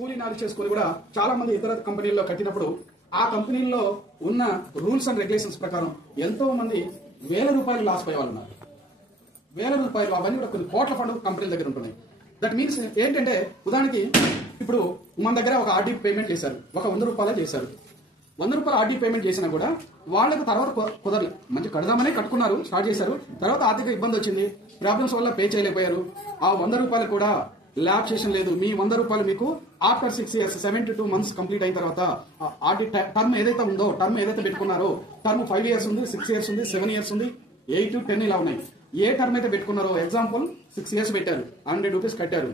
కూలీ నాలు చేసుకుని కూడా చాలా మంది ఇతర కంపెనీల్లో కట్టినప్పుడు ఆ కంపెనీల్లో ఉన్న రూల్స్ అండ్ రెగ్యులేషన్స్ ప్రకారం ఎంతో మంది వేల రూపాయలు లాస్ పోయే వాళ్ళు ఉన్నారు. వేల రూపాయలు అవన్నీ కూడా కొన్ని కోట్ల ఫండ్ కంపెనీల దగ్గర ఉంటున్నాయి. దట్ మీన్స్ ఏంటంటే ఉదాహరణకి ఇప్పుడు మన దగ్గర ఒక ఆర్డీ పేమెంట్ చేశారు, ఒక 100 రూపాయలు చేశారు. 100 రూపాయలు ఆర్డీ పేమెంట్ చేసినా కూడా వాళ్ళకి తర్వాత కుదరలేదు. మంచి కడదామనే కట్టుకున్నారు, స్టార్ట్ చేశారు. తర్వాత ఆర్థిక ఇబ్బంది వచ్చింది, ప్రాబ్లమ్స్ వల్ల పే చేయలేకపోయారు. ఆ 100 రూపాయలు కూడా ల్యాబ్ సెషన్ లేదు. మీ 100 రూపాయలు మీకు ఆఫ్టర్ 6 years 72 months కంప్లీట్ అయిన తర్వాత ఆర్డీ టర్మ్ ఏదైతే ఉందో, టర్మ్ ఏదైతే పెట్టుకున్నారో, టర్మ్ 5 years ఉంది, 6 years ఉంది, 7 years ఉంది, 8 to 10 ఇలా ఉన్నాయి. ఏ టర్మ్ అయితే పెట్టుకున్నారో, ఎగ్జాంపుల్ 6 years పెట్టారు, 100 రూపీస్ కట్టారు,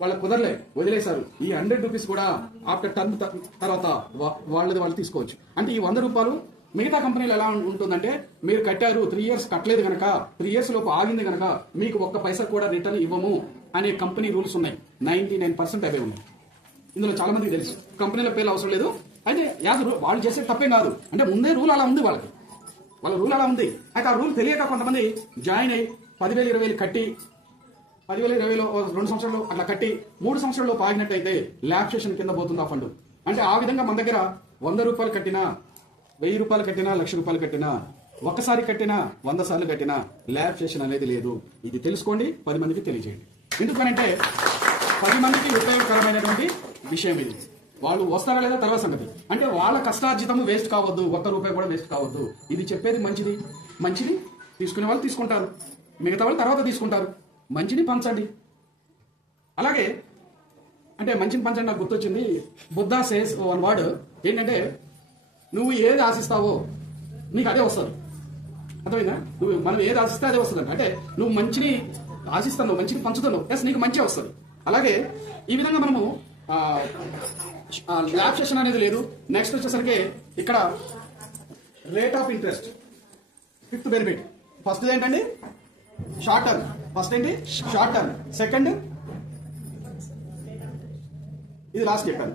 వాళ్ళకి కుదరలే, వదిలేశారు. ఈ 100 రూపీస్ కూడా ఆఫ్టర్ టర్మ్ తర్వాత వాళ్ళు తీసుకోవచ్చు. అంటే ఈ 100 రూపాయలు మిగతా కంపెనీలు ఎలా ఉంటుందంటే, మీరు కట్టారు 3 years కట్టలేదు కనుక, 3 years లోపు ఆగింది కనుక మీకు ఒక్క పైసా కూడా రిటర్న్ ఇవ్వము అనే కంపెనీ రూల్స్ ఉన్నాయి. 99% అవే ఉన్నాయి. ఇందులో చాలా మందికి తెలుసు, కంపెనీల పేర్లు అవసరం లేదు. అయితే వాళ్ళు చేసే తప్పేం కాదు, అంటే ముందే రూల్ అలా ఉంది, వాళ్ళ రూల్ అలా ఉంది. అయితే ఆ రూల్ తెలియక కొంతమంది జాయిన్ అయ్యి 10,000 20,000 కట్టి 10,000 20,000 2 సంవత్సరాలు అట్లా కట్టి 3 సంవత్సరాల్లో ఆగినట్టయితే ల్యాబ్ సెషన్ కింద పోతుంది ఆ ఫండ్. అంటే ఆ విధంగా మన దగ్గర 100 రూపాయలు కట్టినా, 1000 రూపాయలు కట్టినా, 1,00,000 రూపాయలు కట్టినా, ఒక్కసారి కట్టినా, 100 సార్లు కట్టినా ల్యాబ్ సెషన్ అనేది లేదు. ఇది తెలుసుకోండి, 10 మందికి తెలియజేయండి. ఎందుకనంటే 10 మందికి ఉపయోగకరమైనటువంటి విషయం ఇది. వాళ్ళు వస్తారా లేదా తర్వాత సంగతి. అంటే వాళ్ళ కష్టార్జితం వేస్ట్ కావద్దు, 1 రూపాయి కూడా వేస్ట్ కావద్దు. ఇది చెప్పేది మంచిది తీసుకునే వాళ్ళు తీసుకుంటారు, మిగతా వాళ్ళు తర్వాత తీసుకుంటారు. మంచిని పంచండి. అలాగే అంటే మంచిని పంచండి నాకు గుర్తొచ్చింది. బుద్ధా సేస్ వన్ వర్డ్ ఏంటంటే, నువ్వు ఏది ఆశిస్తావో నీకు అదే వస్తుంది. అర్థమైందా? మనం ఏది ఆశిస్తే అదే వస్తుంది. అంటే నువ్వు మంచిని ఆశిస్తున్నావు, మంచిని పంచుతున్నావు, ఎస్ నీకు మంచి వస్తుంది. అలాగే ఈ విధంగా మనము ల్యాబ్ సెషన్ అనేది లేదు. నెక్స్ట్ వచ్చేసరికి ఇక్కడ rate of interest, 5th benefit. First ఏంటండి షార్ట్ టర్మ్. ఫస్ట్ ఏంటి షార్ట్ టర్మ్. సెకండ్ ఇది లాస్ట్ చెప్పాను,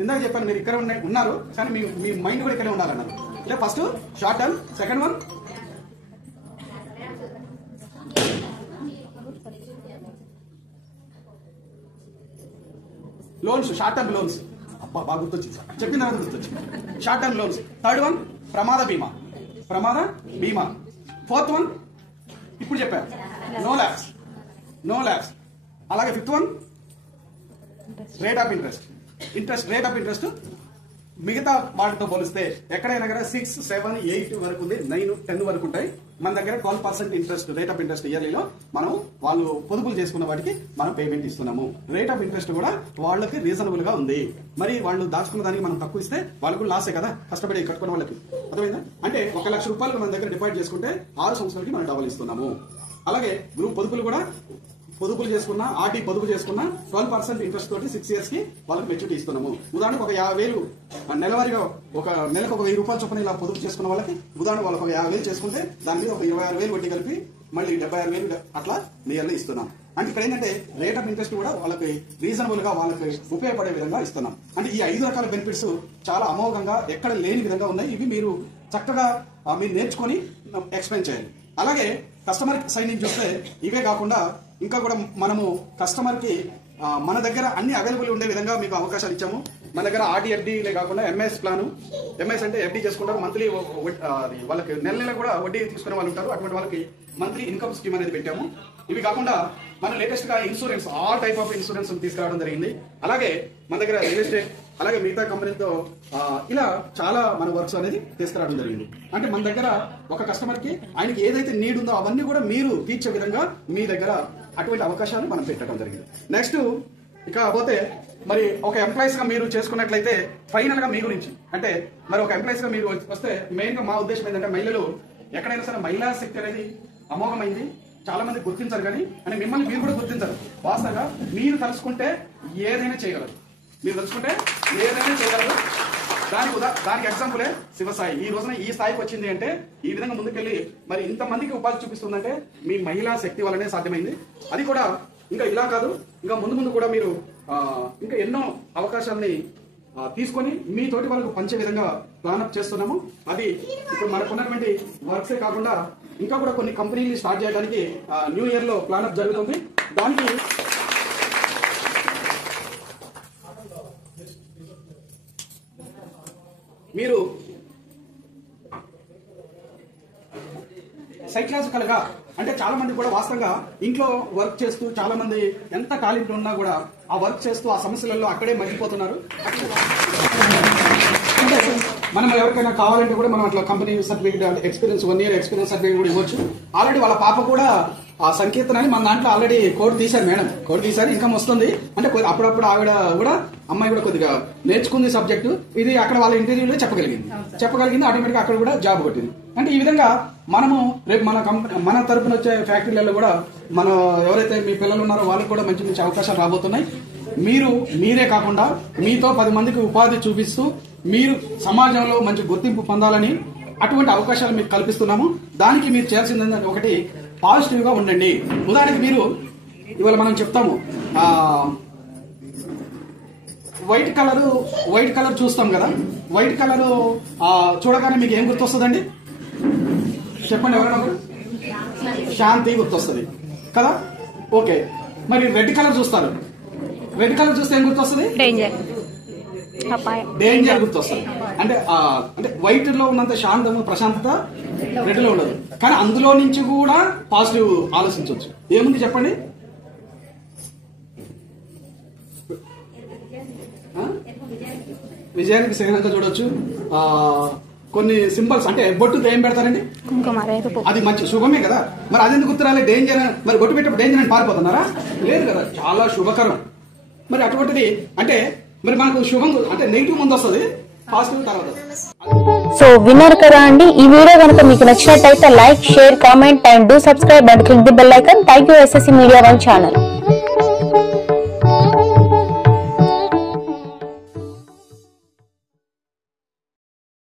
ఇందాక చెప్పాను. మీరు ఇక్కడ ఉన్నారు కానీ మీ మైండ్ కూడా ఇక్కడే ఉండాలన్నారు. అంటే first short term, second one loans, short term loans. అబ్బా బాగా గుర్తొచ్చింది, చెప్పిన తర్వాత గుర్తొచ్చింది. Short term loans. Third one ప్రమాద బీమా. 4th వన్ ఇప్పుడు చెప్పారు, నో ల్యాబ్స్. అలాగే 5th one rate of interest. Rate of interest మిగతా వాటితో పోలిస్తే ఎక్కడైనా కదా 6, 7, 8 వరకు ఉంది, 9, 10 వరకు ఉంటాయి. మన దగ్గర 12% ఇంట్రెస్ట్, రేట్ ఆఫ్ ఇంట్రెస్ట్ ఇయర్లీలో మనం వాళ్ళు పొదుపులు చేసుకున్న వాటికి మనం పేమెంట్ ఇస్తున్నాము. రేట్ ఆఫ్ ఇంట్రెస్ట్ కూడా వాళ్ళకి రీజనబుల్ గా ఉంది. మరి వాళ్ళు దాచుకున్న దానికి మనం తక్కువ ఇస్తే వాళ్ళకు లాసే కదా, కష్టపడి కట్టుకున్న వాళ్ళకి. అర్థమైందా? అంటే 1,00,000 రూపాయలు మన దగ్గర డిపాజిట్ చేసుకుంటే 6 సంవత్సరాలకి మనం డబల్ ఇస్తున్నాము. అలాగే గ్రూప్ పొదుపులు చేసుకున్నా, ఆర్టీ పొదుపు చేసుకున్నా 12% ఇంట్రెస్ట్ తోటి 6 years కి వాళ్ళకి మెచ్యూరిటీ ఇస్తున్నాము. ఉదాహరణకు ఒక 50,000 నెలవారీగా నెలకు 1,000 రూపాయలు చొప్పున ఇలా పొదుపు చేసుకున్న వాళ్ళకి, ఉదాహరణ వాళ్ళకి ఒక 50,000 చేసుకుంటే దాని మీద ఒక 26,000 వడ్డీ కలిపి మళ్ళీ 76,000 అట్లా నియర్లీ ఇస్తున్నాం. అంటే ఇక్కడ ఏంటంటే రేట్ ఆఫ్ ఇంట్రెస్ట్ కూడా వాళ్ళకి రీజనబుల్ గా వాళ్ళకి ఉపయోగపడే విధంగా ఇస్తున్నాం. అంటే ఈ 5 రకాల బెనిఫిట్స్ చాలా అమోఘంగా ఎక్కడ లేని విధంగా ఉన్నాయి. ఇవి మీరు చక్కగా మీరు నేర్చుకొని ఎక్స్ప్లెయిన్ చేయాలి. అలాగే కస్టమర్ సైడ్ నుంచి చూస్తే ఇవే కాకుండా ఇంకా కూడా మనము కస్టమర్ కి మన దగ్గర అన్ని అవైలబుల్ ఉండే విధంగా మీకు అవకాశాలు ఇచ్చాము. మన దగ్గర ఆర్డీఎఫ్డీలే కాకుండా ఎంఎస్ ప్లాన్, ఎంఎస్ అంటే ఎఫ్డీ చేసుకుంటారు, మంత్లీ వాళ్ళకి నెల కూడా వడ్డీ తీసుకునే వాళ్ళు ఉంటారు. అటువంటి వాళ్ళకి మంత్లీ ఇన్కమ్ స్కీమ్ అనేది పెట్టాము. ఇవి కాకుండా మన లేటెస్ట్ గా insurance, all type of insurance తీసుకురావడం జరిగింది. అలాగే మన దగ్గర రియల్ ఎస్టేట్, అలాగే మిగతా కంపెనీలతో ఇలా చాలా మన వర్క్స్ అనేది తీసుకురావడం జరిగింది. అంటే మన దగ్గర ఒక కస్టమర్ కి ఆయనకి ఏదైతే నీడ్ ఉందో అవన్నీ కూడా మీరు తీర్చే విధంగా మీ దగ్గర అటువంటి అవకాశాలు మనం పెట్టడం జరిగింది. నెక్స్ట్ ఇక పోతే మరి ఒక ఎంప్లాయీస్ గా మీరు చేసుకున్నట్లయితే ఫైనల్ గా మీ గురించి అంటే మరి ఒక ఎంప్లాయీస్ గా మీరు వస్తే మెయిన్ గా మా ఉద్దేశం ఏంటంటే, మహిళలు ఎక్కడైనా సరే మహిళా శక్తి అనేది అమోఘమైంది. చాలా మంది గుర్తించారు కానీ, అంటే మిమ్మల్ని మీరు కూడా గుర్తించారు. వాస్తవంగా మీరు తలుచుకుంటే ఏదైనా చేయగలరు, దానికి ఎగ్జాంపులే శివసాయి. ఈ రోజున ఈ స్థాయికి వచ్చింది అంటే ఈ విధంగా ముందుకెళ్లి మరి ఇంతమందికి ఉపాధి చూపిస్తుందంటే మీ మహిళా శక్తి వల్లనే సాధ్యమైంది. అది కూడా ఇంకా ఇలా కాదు, ఇంకా ముందు కూడా మీరు ఇంకా ఎన్నో అవకాశాలని తీసుకొని మీ తోటి వాళ్ళకు పంచే విధంగా ప్లాన్అప్ చేస్తున్నాము. అది ఇప్పుడు మనకున్నటువంటి వర్క్సే కాకుండా ఇంకా కూడా కొన్ని కంపెనీలు స్టార్ట్ చేయడానికి న్యూ ఇయర్ లో ప్లాన్అప్ జరుగుతుంది. దానికి మీరు సైకలాజికల్ గా అంటే చాలా మంది కూడా వాస్తవంగా ఇంట్లో వర్క్ చేస్తూ చాలా మంది ఎంత టాలెంట్ ఉన్నా కూడా ఆ వర్క్ చేస్తూ ఆ సమస్యలలో అక్కడే మర్చిపోతున్నారు. మనం ఎవరికైనా కావాలంటే కూడా మనం అట్లా company certificate experience 1 year experience certificate కూడా ఇవ్వచ్చు. ఆల్రెడీ వాళ్ళ పాప కూడా ఆ సంకీర్తనని మన దాంట్లో ఆల్రెడీ కోడ్ తీశారు మేడం, కోడ్ తీశారు, ఇన్కమ్ వస్తుంది. అంటే అప్పుడప్పుడు ఆవిడ కూడా అమ్మాయి కూడా కొద్దిగా నేర్చుకుంది సబ్జెక్టు, ఇది అక్కడ వాళ్ళ ఇంటర్వ్యూలో చెప్పగలిగింది ఆటోమేటిక్ అక్కడ కూడా జాబ్ కొట్టింది. అంటే ఈ విధంగా మనము రేపు మన తరపున వచ్చే ఫ్యాక్టరీలలో కూడా మన ఎవరైతే మీ పిల్లలు ఉన్నారో వాళ్ళకి కూడా మంచి మంచి అవకాశాలు రాబోతున్నాయి. మీరే కాకుండా మీతో 10 మందికి ఉపాధి చూపిస్తూ మీరు సమాజంలో మంచి గుర్తింపు పొందాలని అటువంటి అవకాశాలు మీకు కల్పిస్తున్నాము. దానికి మీరు చేయాల్సింది ఒకటి, పాజిటివ్ గా ఉండండి. ఉదాహరణకి మీరు ఇవాళ మనం చెప్తాము వైట్ కలర్ చూస్తాం కదా, వైట్ కలర్ చూడగానే మీకు ఏం గుర్తొస్తుందండి చెప్పండి ఎవరైనా? శాంతి గుర్తొస్తుంది కదా. ఓకే, మరి రెడ్ కలర్ చూస్తారు, రెడ్ కలర్ చూస్తే ఏం గుర్తొస్తుంది? డేంజర్ గుర్తొస్తుంది. అంటే వైట్ లో ఉన్నంత శాంతము ప్రశాంతత రెడ్ లో ఉండదు. కానీ అందులో నుంచి కూడా పాజిటివ్ ఆలోచించవచ్చు. ఏముంది చెప్పండి? విజయానికి చిహ్నంగా చూడొచ్చు. కొన్ని సింబల్స్ అంటే బొట్టుతో ఏం పెడతారండి? అది మంచి శుభమే కదా. మరి అదెందుకు గుర్తురాలి? డేంజర్. మరి బొట్టు పెట్టే డేంజర్ అని పారిపోతున్నారా? లేదు కదా, చాలా శుభకరం. మరి అటువంటిది అంటే మరి మనకు శుభం అంటే నెగిటివ్ ముందు వస్తుంది, పాజిటివ్ తర్వాత. సో విన్నారు కదా అండి, ఈ వీడియో కనుక మీకు నచ్చినట్టయితే like, share, comment and do subscribe and click the bell icon. Thank you SSC Media 1 channel.